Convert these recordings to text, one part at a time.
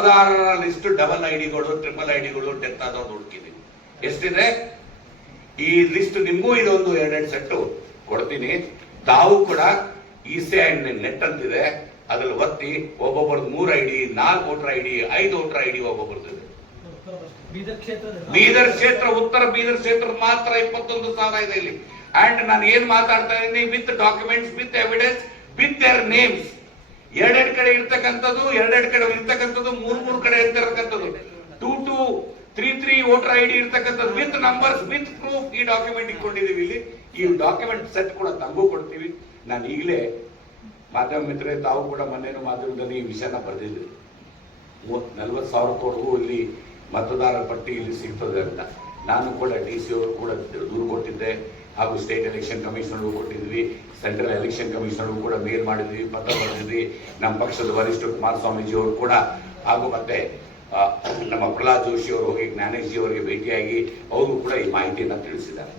ಮತದಾರರ list double ಐಡಿಗಳು, triple ಐಡಿಗಳು, death ಆದವ್ರು ಹುಡುಕಿದೀವಿ. ಎಷ್ಟಿದೆ ಈ ಲಿಸ್ಟ್? ನಿಮ್ಗೂ ಇದೊಂದು 2 ಸೆಟ್ ಕೊಡ್ತೀನಿ. ತಾವು ಕೂಡ ಇಸೆ ನೆಟ್ ಅಂತಿದೆ, ಅದ್ರಲ್ಲಿ ಒತ್ತಿ ಒಬ್ಬೊಬ್ಬರದ್ದು 3 ID, 4 voter ID, 5 voter ID ಒಬ್ಬೊಬ್ಬರದ್ದು. ಬೀದರ್ ಕ್ಷೇತ್ರ, ಉತ್ತರ ಬೀದರ್ ಕ್ಷೇತ್ರ ಮಾತ್ರ 21,000 ಇದೆ ಇಲ್ಲಿ. ಅಂಡ್ ನಾನು ಏನ್ ಮಾತಾಡ್ತಾ ಇದ್ದೀನಿ, with documents, with evidence, with their names. 2 ಕಡೆ ಇರ್ತಕ್ಕಂಥದ್ದು, 2 ಕಡೆ ಇರ್ತಕ್ಕಂಥದ್ದು, 3 ಕಡೆ ಇರ್ತಕ್ಕಂಥದ್ದು, 2 3 ವೋಟರ್ ಐಡಿ ಇರ್ತಕ್ಕಂಥದ್ದು, ವಿತ್ ನಂಬರ್ಸ್, ವಿತ್ ಪ್ರೂಫ್. ಈ ಡಾಕ್ಯುಮೆಂಟ್ ಇಟ್ಕೊಂಡಿದೀವಿ ಇಲ್ಲಿ. ಈ ಡಾಕ್ಯುಮೆಂಟ್ ಸೆಟ್ ಕೂಡ ತಮಗೂ ಕೊಡ್ತೀವಿ. ನಾನು ಈಗಲೇ ಮಾಧ್ಯಮ ಮಿತ್ರರೇ, ತಾವು ಕೂಡ ಮೊನ್ನೆನೂ ಮಾಧ್ಯಮದಲ್ಲಿ ಈ ವಿಷಯನ ಬರೆದಿದ್ರಿ. 40,000 ಇಲ್ಲಿ ಮತದಾರರ ಪಟ್ಟಿ ಇಲ್ಲಿ ಸಿಗ್ತದೆ ಅಂತ. ನಾನು ಕೂಡ DC ಅವರು ಕೂಡ ದೂರು ಕೊಟ್ಟಿದ್ದೆ, ಹಾಗೂ ಸ್ಟೇಟ್ ಎಲೆಕ್ಷನ್ ಕಮಿಷನರ್ಗೂ ಕೊಟ್ಟಿದ್ವಿ, ಸೆಂಟ್ರಲ್ ಎಲೆಕ್ಷನ್ ಕಮಿಷನರ್ಗೂ ಕೂಡ ಮೇಲ್ ಮಾಡಿದ್ವಿ, ಪತ್ರ ಬರೆದಿದ್ವಿ. ನಮ್ಮ ಪಕ್ಷದ ವರಿಷ್ಠ ಕುಮಾರಸ್ವಾಮೀಜಿ ಅವರು ಕೂಡ, ಹಾಗೂ ಮತ್ತೆ ನಮ್ಮ ಪ್ರಹ್ಲಾದ್ ಜೋಶಿ ಅವರು ಹೋಗಿ ಜ್ಞಾನೇಶ್ ಜಿ ಅವರಿಗೆ ಭೇಟಿಯಾಗಿ ಅವರು ಕೂಡ ಈ ಮಾಹಿತಿಯನ್ನ ತಿಳಿಸಿದ್ದಾರೆ.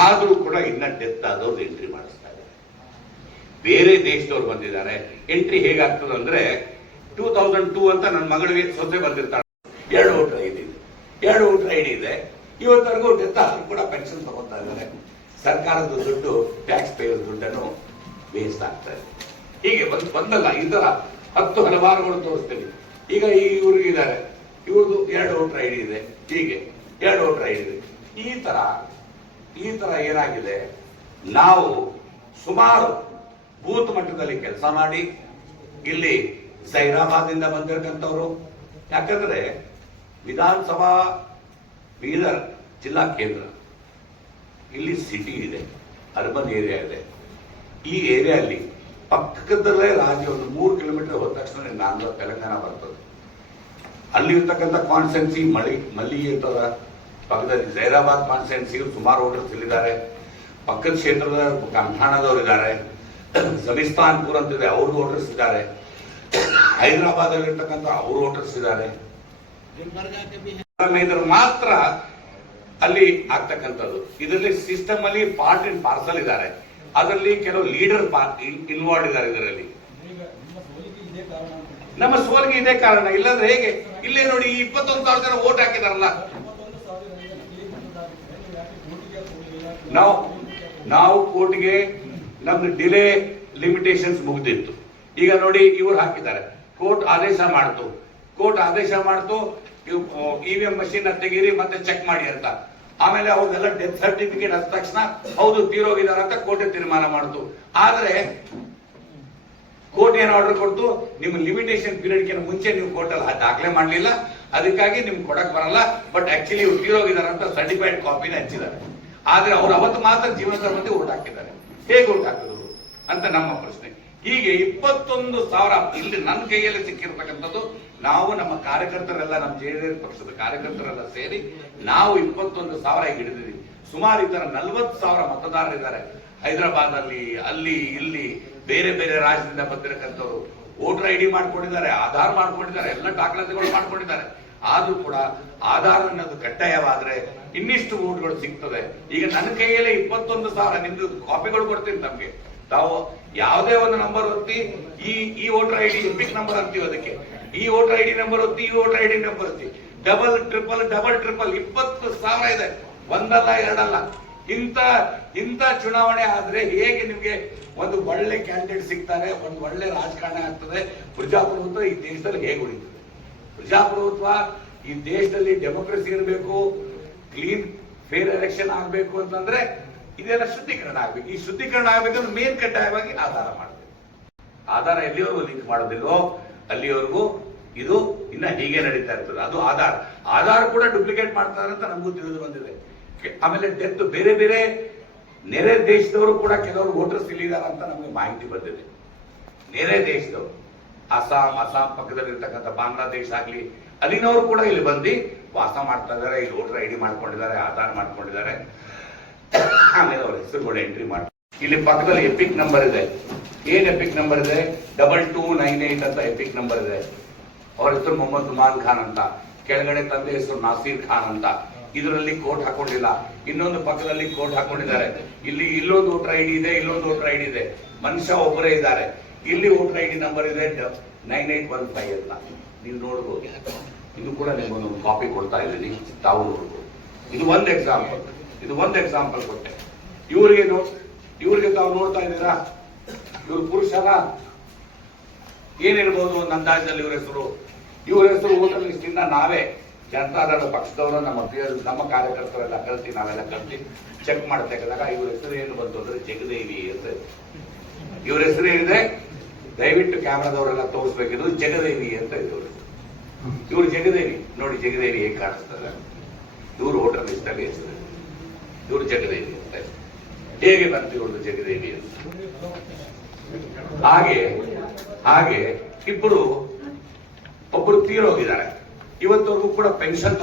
ಆದರೂ ಕೂಡ ಇನ್ನ ಡೆತ್ ಆದವ್ರು ಎಂಟ್ರಿ ಮಾಡಿಸ್ತಾ ಇದ್ದಾರೆ. ಬೇರೆ ದೇಶದವ್ರು ಬಂದಿದ್ದಾರೆ. ಎಂಟ್ರಿ ಹೇಗಾಗ್ತದೆ ಅಂದ್ರೆ 2002 ಅಂತ ನನ್ನ ಮಗಳಿಗೆ ಸೊಸೆ ಬಂದಿರ್ತಾಳೆ, 2 ವೋಟರ್ ಐಡಿ ಇದೆ, 2 ವೋಟರ್ ಐಡಿ ಇದೆ. ಇವತ್ತರೆಗೂ ಡೆತ್ ಆದ್ರೂ ಕೂಡ ಪೆನ್ಷನ್ ತಗೋತಾ ಇದ್ದಾರೆ. ಸರ್ಕಾರದ ದುಡ್ಡು, ಟ್ಯಾಕ್ಸ್ ಪೇಯರ್ ದುಡ್ಡನ್ನು ವೇಸ್ಟ್ ಆಗ್ತಾ ಇದೆ. ಹೀಗೆ ಬಂದಲ್ಲ ಈ ತರ 10 ಹಲವಾರುಗಳು ತೋರಿಸ್ತೀವಿ. ಈಗ ಇವ್ರಿಗಿದ್ದಾರೆ, ಇವ್ರದ್ದು 2 ವೋಟರ್ ಐಡಿ ಇದೆ, ಹೀಗೆ 2 ವೋಟರ್ ಐಡಿ ಇದೆ. ಈ ತರ ಏನಾಗಿದೆ, ನಾವು ಸುಮಾರು ಬೂತ್ ಮಟ್ಟದಲ್ಲಿ ಕೆಲಸ ಮಾಡಿ ಇಲ್ಲಿ ಸೈರಾಬಾದಿಂದ ಬಂದಿರತಕ್ಕಂಥವ್ರು. ಯಾಕಂದ್ರೆ ವಿಧಾನಸಭಾ ಬೀದರ್ ಜಿಲ್ಲಾ ಕೇಂದ್ರ, ಇಲ್ಲಿ ಸಿಟಿ ಇದೆ, ಅರ್ಬನ್ ಏರಿಯಾ ಇದೆ. ಈ ಏರಿಯಾದಲ್ಲಿ ಪಕ್ಕದಲ್ಲೇ ರಾಜ್ಯ, ಒಂದು 3 ಕಿಲೋಮೀಟರ್ ಹೋದ ತಕ್ಷಣ ಆಂಧ್ರ ತೆಲಂಗಾಣ ಬರ್ತದೆ. ಅಲ್ಲಿ ಇರ್ತಕ್ಕಂಥ ಕಾನ್ಸ್ಟೆನ್ಸಿ ಮಲ್ಲಿ ಇರ್ತದ ಪಕ್ಕದಲ್ಲಿ. ಜೈರಾಬಾದ್ ಕಾನ್ಸ್ಟೆನ್ಸಿ ಸುಮಾರು ವೋಟರ್ಸ್ ಇಲ್ಲಿದ್ದಾರೆ. ಪಕ್ಕದ ಕ್ಷೇತ್ರದ ಕಂಠಾಣದವ್ರು ಇದ್ದಾರೆ, ಜಮಿಸ್ತಾನ್ಪುರ್ ಅಂತಿದೆ, ಅವ್ರ ವೋಟರ್ಸ್ ಇದ್ದಾರೆ. ಹೈದರಾಬಾದ್ ಅಲ್ಲಿ ಇರ್ತಕ್ಕಂಥ ಅವ್ರ ವೋಟರ್ಸ್ ಇದ್ದಾರೆ. ಮಾತ್ರ ಅಲ್ಲಿ ಆಗ್ತಕ್ಕಂಥದ್ದು. ಇದರಲ್ಲಿ ಸಿಸ್ಟಮ್ ಅಲ್ಲಿ ಪಾರ್ಟ್ ಅಂಡ್ ಪಾರ್ಸಲ್ ಇದ್ದಾರೆ. ಅದರಲ್ಲಿ ಕೆಲವು ಲೀಡರ್ ಇನ್ವಾಲ್ವ್ ಇದ್ದಾರೆ. ಇದರಲ್ಲಿ ನಮ್ಮ ಸೋಲಿಗೆ ಇದೇ ಕಾರಣ. ಇಲ್ಲಾಂದ್ರೆ ಹೇಗೆ? ಇಲ್ಲೇ ನೋಡಿ, 21,000 ಜನ ವೋಟ್ ಹಾಕಿದಾರಲ್ಲ. ನಾವು ಕೋರ್ಟ್ಗೆ ನಮ್ದು ಡಿಲೇ ಲಿಮಿಟೇಷನ್ಸ್ ಮುಗ್ದಿತ್ತು. ಈಗ ನೋಡಿ, ಇವ್ರು ಹಾಕಿದ್ದಾರೆ, ಕೋರ್ಟ್ ಆದೇಶ ಮಾಡ್ತು EVM ಮಷೀನ್ ತೆಗೀರಿ ಮತ್ತೆ ಚೆಕ್ ಮಾಡಿ ಅಂತ. ಆಮೇಲೆ ಅವ್ರದೆಲ್ಲ ಡೆತ್ ಸರ್ಟಿಫಿಕೇಟ್ ಆದ ತಕ್ಷಣ ಹೌದು ತೀರೋಗಿದ್ದಾರೆ ಅಂತ ಕೋರ್ಟ್ ತೀರ್ಮಾನ ಮಾಡ್ತು. ಆದ್ರೆ ಕೋರ್ಟ್ ಏನ್ ಆರ್ಡರ್ ಕೊಡ್ತು, ನಿಮ್ಮ ಲಿಮಿಟೇಷನ್ ಪೀರಿಯಡ್ಗೆ ಮುಂಚೆ ನೀವು ಕೋರ್ಟ್ ಅಲ್ಲಿ ದಾಖಲೆ ಮಾಡಲಿಲ್ಲ, ಅದಕ್ಕಾಗಿ ನಿಮ್ಗೆ ಕೊಡಕ್ ಬರಲ್ಲ. ಬಟ್ ಆಕ್ಚುಲಿ ಇವ್ರು ತೀರೋಗಿದ್ದಾರೆ ಅಂತ ಸರ್ಟಿಫೈಡ್ ಕಾಪಿನ ಹಂಚಿದ್ದಾರೆ. ಆದ್ರೆ ಅವ್ರು ಅವತ್ತು ಮಾತ್ರ ಜೀವನದ ಮಂದಿ ಓಟ್ ಹಾಕಿದ್ದಾರೆ. ಹೇಗೆ ಓಟ್ ಹಾಕಿದ್ರು ಅಂತ ನಮ್ಮ ಪ್ರಶ್ನೆ. ಹೀಗೆ 21,000 ಇಲ್ಲಿ ನನ್ನ ಕೈಯಲ್ಲಿ ಸಿಕ್ಕಿರ್ತಕ್ಕಂಥದ್ದು. ನಾವು ನಮ್ಮ ಕಾರ್ಯಕರ್ತರೆಲ್ಲ, ನಮ್ಮ JDS ಪಕ್ಷದ ಕಾರ್ಯಕರ್ತರೆಲ್ಲ ಸೇರಿ ನಾವು 21,000 ಹಿಡಿದಿದ್ದೀವಿ. ಸುಮಾರು ಇತರ 40,000 ಮತದಾರರಿದ್ದಾರೆ ಹೈದರಾಬಾದ್ ಅಲ್ಲಿ ಇಲ್ಲಿ ಬೇರೆ ಬೇರೆ ರಾಜ್ಯದಿಂದ ಬಂದಿರತಕ್ಕಂಥವ್ರು. ವೋಟರ್ ID ಮಾಡ್ಕೊಂಡಿದ್ದಾರೆ, ಆಧಾರ್ ಮಾಡ್ಕೊಂಡಿದ್ದಾರೆ, ಎಲ್ಲ ದಾಖಲಾತಿಗಳು ಮಾಡ್ಕೊಂಡಿದ್ದಾರೆ. ಆದ್ರೂ ಕೂಡ ಆಧಾರ್ ಅನ್ನೋದು ಕಡ್ಡಾಯವಾದ್ರೆ ಇನ್ನಿಷ್ಟು ವೋಟ್ಗಳು ಸಿಗ್ತದೆ. ಈಗ ನನ್ನ ಕೈಯಲ್ಲೇ 21,000 ನಿಮ್ದು ಕಾಪಿಗಳು ಕೊಡ್ತೀನಿ ತಮ್ಗೆ. ತಾವು ಯಾವುದೇ ಒಂದು ನಂಬರ್ ಒತ್ತಿ, ಈ ವೋಟರ್ ID ಎಪಿಕ್ ನಂಬರ್ ಅಂತೀವಿ ಅದಕ್ಕೆ, ಈ ವೋಟರ್ ID ನಂಬರ್ ಒತ್ತಿ, ಈ ವೋಟರ್ ID ನಂಬರ್ ಒತ್ತಿ, ಡಬಲ್ ಟ್ರಿಪಲ್ 20,000 ಇದೆ. ಒಂದಲ್ಲ ಎರಡಲ್ಲ. ಇಂಥ ಚುನಾವಣೆ ಆದ್ರೆ ಹೇಗೆ ನಿಮ್ಗೆ ಒಂದು ಒಳ್ಳೆ ಕ್ಯಾಂಡಿಡೇಟ್ ಸಿಗ್ತಾರೆ, ಒಂದು ಒಳ್ಳೆ ರಾಜಕಾರಣ ಆಗ್ತದೆ. ಪ್ರಜಾಪ್ರಭುತ್ವ ಈ ದೇಶದಲ್ಲಿ ಹೇಗೆ ಉಳಿತದೆ? ಪ್ರಜಾಪ್ರಭುತ್ವ ಈ ದೇಶದಲ್ಲಿ ಡೆಮೋಕ್ರಸಿ ಇರಬೇಕು, ಕ್ಲೀನ್ ಫೇರ್ ಎಲೆಕ್ಷನ್ ಆಗಬೇಕು ಅಂತಂದ್ರೆ ಇದೆಲ್ಲ ಶುದ್ಧೀಕರಣ ಆಗ್ಬೇಕು. ಈ ಶುದ್ಧೀಕರಣ ಆಗ್ಬೇಕಂದ್ರೆ ಮೇನ್ ಕಡ್ಡಾಯವಾಗಿ ಆಧಾರ ಮಾಡಬೇಕು. ಆಧಾರ ಎಲ್ಲಿವರೆಗೂ ಲಿಂಕ್ ಮಾಡೋದಿಲ್ವೋ ಅಲ್ಲಿವರೆಗೂ ಇದು ಇನ್ನ ಹೀಗೆ ನಡೀತಾ ಇರ್ತದೆ. ಅದು ಆಧಾರ್ ಕೂಡ ಡೂಪ್ಲಿಕೇಟ್ ಮಾಡ್ತಾರೆ ಅಂತ ನಮಗೂ ತಿಳಿದು ಬಂದಿದೆ. ಆಮೇಲೆ ಡೆತ್ ಬೇರೆ ಬೇರೆ ನೆರೆ ದೇಶದವರು ಕೂಡ ಕೆಲವರು ವೋಟರ್ಸ್ ಇಲ್ಲಿದ್ದಾರೆ ಅಂತ ನಮಗೆ ಮಾಹಿತಿ ಬಂದಿದೆ. ನೆರೆ ದೇಶದವರು ಅಸ್ಸಾಂ ಪಕ್ಕದಲ್ಲಿ ಇರ್ತಕ್ಕಂಥ ಬಾಂಗ್ಲಾದೇಶ ಆಗ್ಲಿ, ಅಲ್ಲಿನವರು ಕೂಡ ಇಲ್ಲಿ ಬಂದು ವಾಸ ಮಾಡ್ತಾ ಇದ್ದಾರೆ. ಇಲ್ಲಿ ವೋಟರ್ ID ಮಾಡ್ಕೊಂಡಿದ್ದಾರೆ, ಆಧಾರ್ ಮಾಡ್ಕೊಂಡಿದ್ದಾರೆ. ಆಮೇಲೆ ಅವ್ರ ಹೆಸರುಗಳು ಎಂಟ್ರಿ ಮಾಡಿ ಇಲ್ಲಿ ಪಕ್ಕದಲ್ಲಿ ಎಪಿಕ್ ನಂಬರ್ ಇದೆ. ಏನ್ ಎಪಿಕ್ ನಂಬರ್ ಇದೆ? 2298 ಅಂತ ಎಪಿಕ್ ನಂಬರ್ ಇದೆ. ಅವ್ರ ಹೆಸರು ಮೊಹಮ್ಮದ್ ಉಮಾನ್ ಖಾನ್ ಅಂತ, ಕೆಳಗಡೆ ತಂದೆ ಹೆಸರು ನಾಸೀರ್ ಖಾನ್ ಅಂತ. ಇದರಲ್ಲಿ ಕೋಟ್ ಹಾಕೊಂಡಿಲ್ಲ, ಇನ್ನೊಂದು ಪಕ್ಕದಲ್ಲಿ ಕೋಟ್ ಹಾಕೊಂಡಿದ್ದಾರೆ. ಇಲ್ಲೊಂದು ವೋಟರ್ ID ಇದೆ, ಇಲ್ಲೊಂದು ವೋಟರ್ ID ಇದೆ. ಮನುಷ್ಯ ಒಬ್ಬರೇ ಇದ್ದಾರೆ. ಇಲ್ಲಿ ವೋಟರ್ ID ನಂಬರ್ ಇದೆ 9815 ಅಂತ ನೀವು ನೋಡ್ಬೋದು. ಇದು ಕೂಡ ನಿಮಗೊಂದು ಕಾಪಿ ಕೊಡ್ತಾ ಇದ್ದೀನಿ, ತಾವು ನೋಡ್ಬೋದು. ಇದು ಒಂದು ಎಕ್ಸಾಂಪಲ್ ಕೊಟ್ಟೆ. ಇವ್ರಿಗೆ ತಾವು ನೋಡ್ತಾ ಇದ್ದೀರಾ, ಇವ್ರು ಪುರುಷನ ಏನಿರ್ಬೋದು ಒಂದು ಅಂದಾಜಲ್ಲಿ ಇವ್ರ ಹೆಸರು ವೋಟರ್ ಲಿಸ್ಟ್ ಇಂದ ನಾವೇ ಜನತಾದಳ ಪಕ್ಷದವರು ನಮ್ಮ ಕಾರ್ಯಕರ್ತರೆಲ್ಲ ನಾವೆಲ್ಲ ಕಲ್ತಿ ಚೆಕ್ ಮಾಡ್ತಕ್ಕಂದಾಗ ಇವ್ರ ಹೆಸರು ಏನು ಬಂತು ಅಂದ್ರೆ ಜಗದೇವಿ ಅಂತ. ಇವ್ರ ಹೆಸರು ಏನಿದೆ ದಯವಿಟ್ಟು ಕ್ಯಾಮ್ರಾದವರೆಲ್ಲ ತೋರಿಸ್ಬೇಕಿದ್ರು, ಜಗದೇವಿ ಅಂತ ಇವ್ರು ಜಗದೇವಿ ನೋಡಿ, ಜಗದೇವಿ ಹೇಗೆ ಕಾಣಿಸ್ತದೆ. ಇವ್ರು ವೋಟರ್ ಲಿಸ್ಟ್ ಅಲ್ಲಿ ಹೆಸರು, ಇವ್ರು ಜಗದೇವಿ ಅಂತ. ಹೇಗೆ ಬಂತು ಇವ್ರದ್ದು ಜಗದೇವಿ ಅಂತ? ಹಾಗೆ ಒಬ್ಬರು ತೀರೋಗಿದ್ದಾರೆ. ಇವತ್ತವರೆಗೂ ಕೂಡ ಪೆನ್ಷನ್